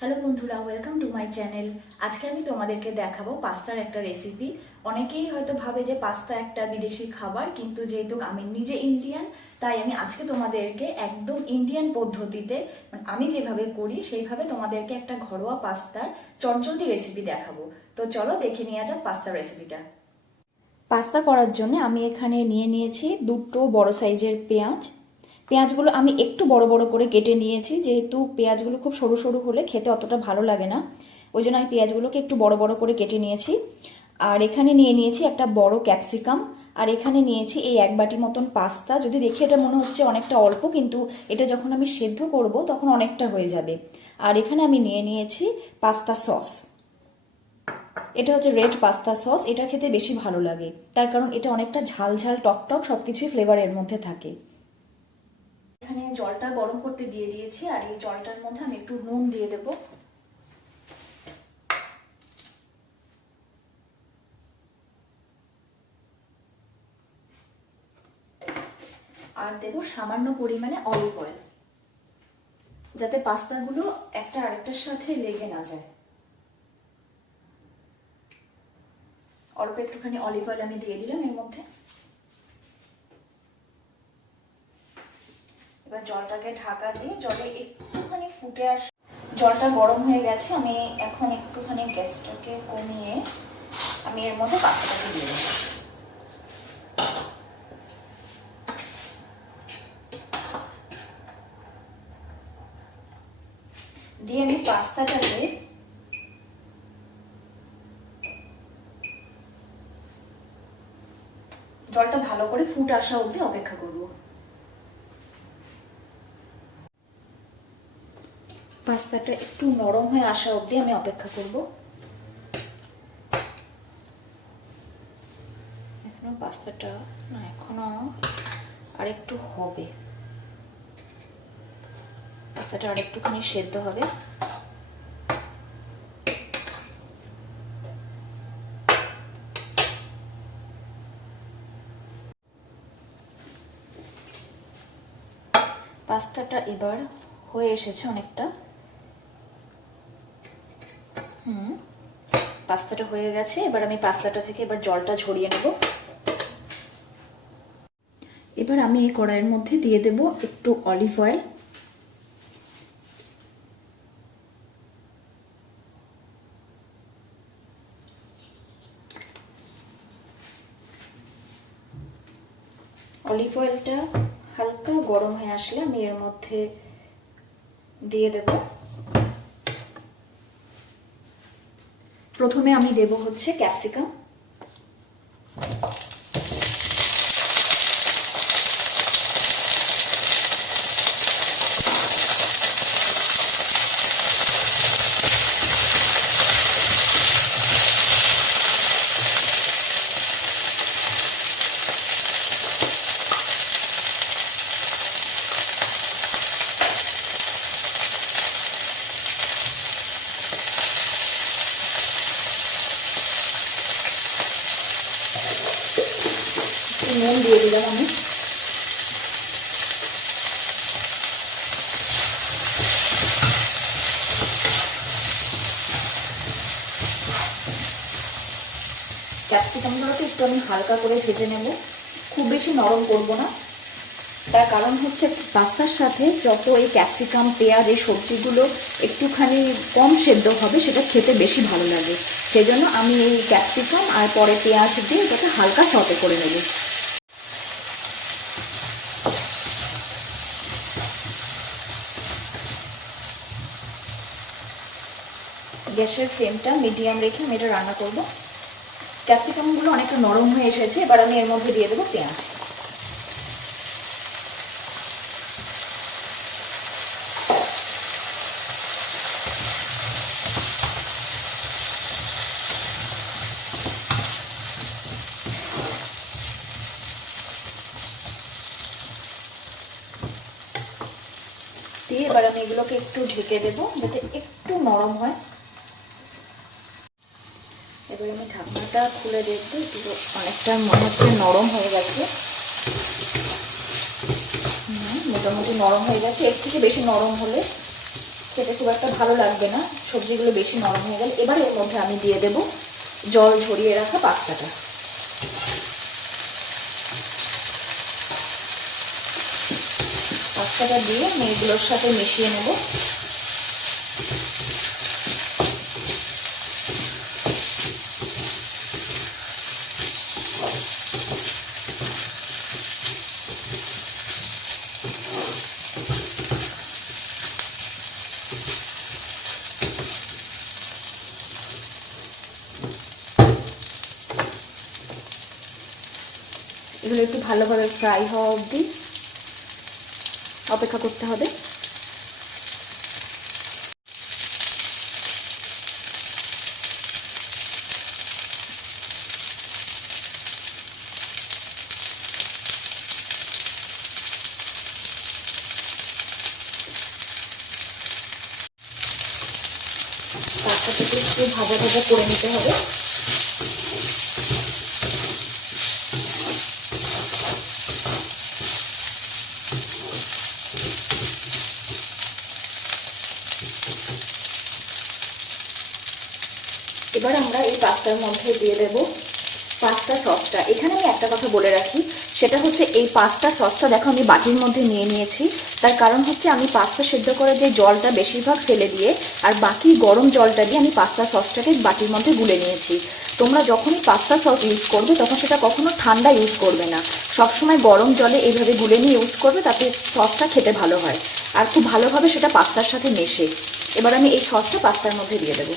Hello বন্ধুরা, welcome to my channel. আজকে আমি তোমাদেরকে দেখাবো পাস্তার একটা রেসিপি। অনেকেই হয়তো ভাবে যে পাস্তা একটা বিদেশি খাবার, কিন্তু যেহেতু আমি নিজে ইন্ডিয়ান, তাই আমি আজকে তোমাদেরকে একদম ইন্ডিয়ান পদ্ধতিতে, মানে আমি যেভাবে করি সেইভাবে তোমাদেরকে একটা ঘরোয়া পাস্তার চটজলদি রেসিপি দেখাবো। তো চলো দেখে নেওয়া যাক পাস্তার রেসিপিটা। পাস্তা করার জন্য আমি এখানে নিয়ে নিয়েছি দুটো বড় সাইজের পেঁয়াজ। পেঁয়াজগুলো আমি একটু বড় বড় করে কেটে নিয়েছি, যেহেতু পেঁয়াজগুলো খুব সরু সরু হলে খেতে অতটা ভালো লাগে না, ওই জন্য আমি পেঁয়াজগুলোকে একটু বড় বড় করে কেটে নিয়েছি। আর এখানে নিয়ে নিয়েছি একটা বড় ক্যাপসিকাম। আর এখানে নিয়েছি এই এক বাটি মতন পাস্তা। যদি দেখি এটা মনে হচ্ছে অনেকটা অল্প, কিন্তু এটা যখন আমি সেদ্ধ করব তখন অনেকটা হয়ে যাবে। আর এখানে আমি নিয়ে নিয়েছি পাস্তা সস। এটা হচ্ছে রেড পাস্তা সস। এটা খেতে বেশি ভালো লাগে, তার কারণ এটা অনেকটা ঝাল ঝাল টক টক সবকিছুই ফ্লেভার এর মধ্যে থাকে। এখানে জলটা গরম করতে দিয়ে দিয়েছি, আর এই জলটার মধ্যে আমি একটু নুন দিয়ে দেব। আর দেব সামান্য পরিমাণে অলিভ অয়েল, যাতে পাস্তাগুলো একটা আরেকটার সাথে লেগে না যায়। অল্প একটুখানি অলিভ অয়েল আমি দিয়ে দিলাম এর মধ্যে। এবার জলটাকে ঢাকা দিয়ে জলে একটুখানি ফুটে জলটা গরম হয়ে গেছে। আমি এখন একটুখানি গ্যাসটাকে কমিয়ে আমি এর মধ্যে পাস্তাটাকে দিয়ে দেব। দিয়ে আমি পাস্তাটাকে জলটা ভালো করে ফুট আসা অবধি অপেক্ষা করব। পাস্তাটা একটু নরম হয়ে আসা অবধি আমি অপেক্ষা করব। এখনো পাস্তাটা না, এখনো আরেকটু হবে। পাস্তাটা আরেকটুখানি সেদ্ধ হবে। পাস্তাটা এবার হয়ে এসেছে অনেকটা। পাস্তাটা হয়ে গেছে। এবার আমি পাস্তাটা থেকে এবার জলটা ঝরিয়ে নেব। এবার আমি এই কড়াইয়ের মধ্যে দিয়ে দেব একটু অলিভ অয়েল। অলিভ অয়েলটা হালকা গরম হয়ে আসলে আমি এর মধ্যে দিয়ে দেব। প্রথমে আমি দেব হচ্ছে ক্যাপসিকাম। নুন দিয়ে দিলাম আমি। ক্যাপসিকামগুলোকে একটু আমি হালকা করে ভেজে নেব, খুব বেশি নরম করব না। তার কারণ হচ্ছে পাস্তার সাথে যত এই ক্যাপসিকাম, পেঁয়াজ, এই সবজিগুলো একটুখানি কম সেদ্ধ হবে, সেটা খেতে বেশি ভালো লাগে। সেই জন্য আমি এই ক্যাপসিকাম আর পরে পেঁয়াজ দিয়ে এটাকে হালকা সতে করে নেব। গ্যাসের ফ্লেমটা মিডিয়াম রেখে আমি এটা রান্না করব। ক্যাপসিকামগুলো অনেকটা নরম হয়ে এসেছে। এবার আমি এর মধ্যে দিয়ে দেবো পেঁয়াজ। দিয়ে এবার আমি এগুলোকে একটু ঢেকে দেবো, যাতে একটু নরম হয়। এবার আমি ঢাকনাটা খুলে দেখবো, এগুলো অনেকটা মনে হচ্ছে নরম হয়ে গেছে। মোটামুটি নরম হয়ে গেছে। এর থেকে বেশি নরম হলে খেতে খুব একটা ভালো লাগবে না সবজিগুলো বেশি নরম হয়ে গেলে। এবার এর মধ্যে আমি দিয়ে দেব জল ঝরিয়ে রাখা পাস্তাটা। পাস্তাটা দিয়ে আমি এগুলোর সাথে মিশিয়ে নেব। এগুলো একটু ভালোভাবে ফ্রাই হওয়া অবধি অপেক্ষা করতে হবে। পাস্তাটাকে একটু ভাজা ভাজা করে নিতে হবে। এবার আমরা এই পাস্তার মধ্যে দিয়ে দেব পাস্তা সসটা। এখানে আমি একটা কথা বলে রাখি, সেটা হচ্ছে এই পাস্তা সসটা দেখো আমি বাটির মধ্যে নিয়ে নিয়েছি। তার কারণ হচ্ছে আমি পাস্তা সেদ্ধ করে যে জলটা বেশিরভাগ ফেলে দিয়ে আর বাকি গরম জলটা দিয়ে আমি পাস্তা সসটাকে বাটির মধ্যে গুলে নিয়েছি। তোমরা যখনই পাস্তা সস ইউজ করবে তখন সেটা কখনো ঠান্ডা ইউজ করবে না, সবসময় গরম জলে এইভাবে গুলে নিয়ে ইউজ করবে, তাতে সসটা খেতে ভালো হয় আর খুব ভালোভাবে সেটা পাস্তার সাথে মেশে। এবার আমি এই সসটা পাস্তার মধ্যে দিয়ে দেবো।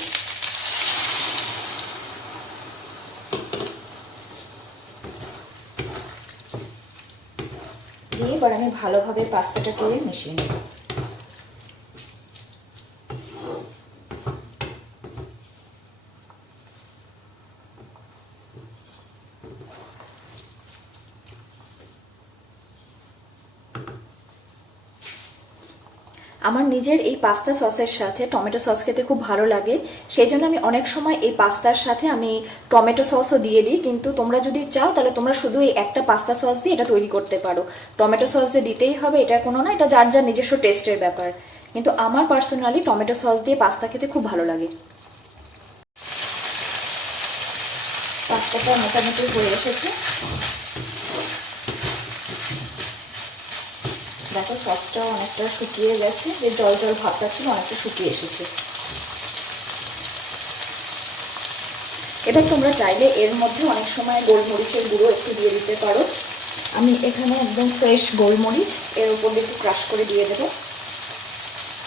দিয়ে এবার আমি ভালোভাবে পাস্তাটাকে মিশিয়ে নেব। আমার নিজের এই পাস্তা সসের সাথে টমেটো সস খেতে খুব ভালো লাগে, সেই জন্য আমি অনেক সময় এই পাস্তার সাথে আমি টমেটো সসও দিয়ে দিই। কিন্তু তোমরা যদি চাও তাহলে তোমরা শুধু এই একটা পাস্তা সস দিয়ে এটা তৈরি করতে পারো। টমেটো সস যে দিতেই হবে এটা কোনো না, এটা যার যার নিজস্ব টেস্টের ব্যাপার। কিন্তু আমার পার্সোনালি টমেটো সস দিয়ে পাস্তা খেতে খুব ভালো লাগে। পাস্তাটা মোটামুটি হয়ে এসেছে। দেখো সসটাও অনেকটা শুকিয়ে গেছে, যে জল জল ভাবটা ছিল অনেকটা শুকিয়ে এসেছে। এবার তোমরা চাইলে এর মধ্যে অনেক সময় গোলমরিচের গুঁড়ো একটু দিয়ে দিতে পারো। আমি এখানে একদম ফ্রেশ গোলমরিচ এর উপর দিয়ে একটু ক্রাশ করে দিয়ে দেবো।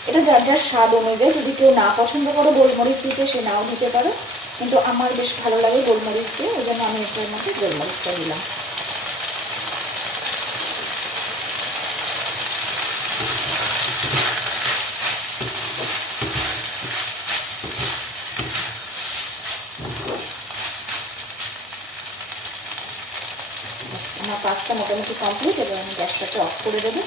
এটা যার যার স্বাদ অনুযায়ী, যদি কেউ না পছন্দ করো গোলমরিচ দিতে সে নাও দিতে পারো, কিন্তু আমার বেশ ভালো লাগে গোলমরিচ দিয়ে, ওই জন্য আমি এটার মধ্যে গোলমরিচটা দিলাম। আমার পাস্তা মোটামুটি কমপ্লিট। এবার আমি গ্যাসটাকে অফ করে দেবো।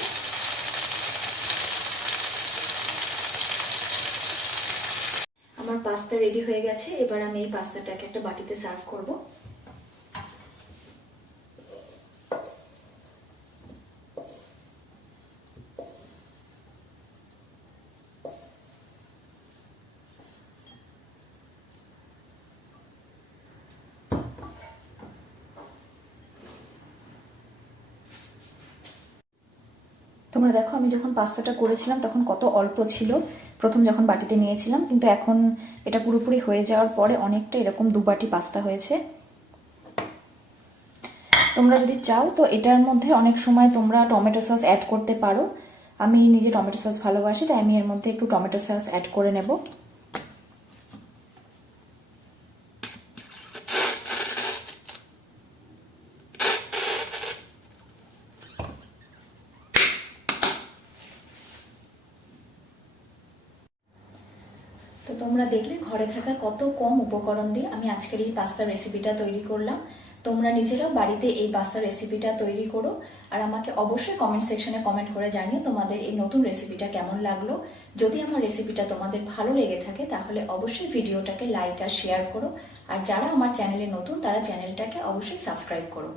আমার পাস্তা রেডি হয়ে গেছে। এবার আমি এই পাস্তাটাকে একটা বাটিতে সার্ভ করব। তোমরা দেখো আমি যখন পাস্তাটা করেছিলাম তখন কত অল্প ছিল প্রথম যখন বাটিতে নিয়েছিলাম, কিন্তু এখন এটা পুরোপুরি হয়ে যাওয়ার পরে অনেকটা এরকম 2 বাটি পাস্তা হয়েছে। তোমরা যদি চাও তো এটার মধ্যে অনেক সময় তোমরা টমেটো সস অ্যাড করতে পারো। আমি নিজে টমেটো সস ভালোবাসি, তাই আমি এর মধ্যে একটু টমেটো সস অ্যাড করে নেব। তো তোমরা দেখলে ঘরে থাকা কত কম উপকরণ দিয়ে আমি আজকের এই পাস্তা রেসিপিটা তৈরি করলাম। তোমরা নিজেরাও বাড়িতে এই পাস্তা রেসিপিটা তৈরি করো আর আমাকে অবশ্যই কমেন্ট সেকশনে কমেন্ট করে জানিও তোমাদের এই নতুন রেসিপিটা কেমন লাগলো। যদি আমার রেসিপিটা তোমাদের ভালো লেগে থাকে তাহলে অবশ্যই ভিডিওটাকে লাইক আর শেয়ার করো, আর যারা আমার চ্যানেলে নতুন তারা চ্যানেলটাকে অবশ্যই সাবস্ক্রাইব করো।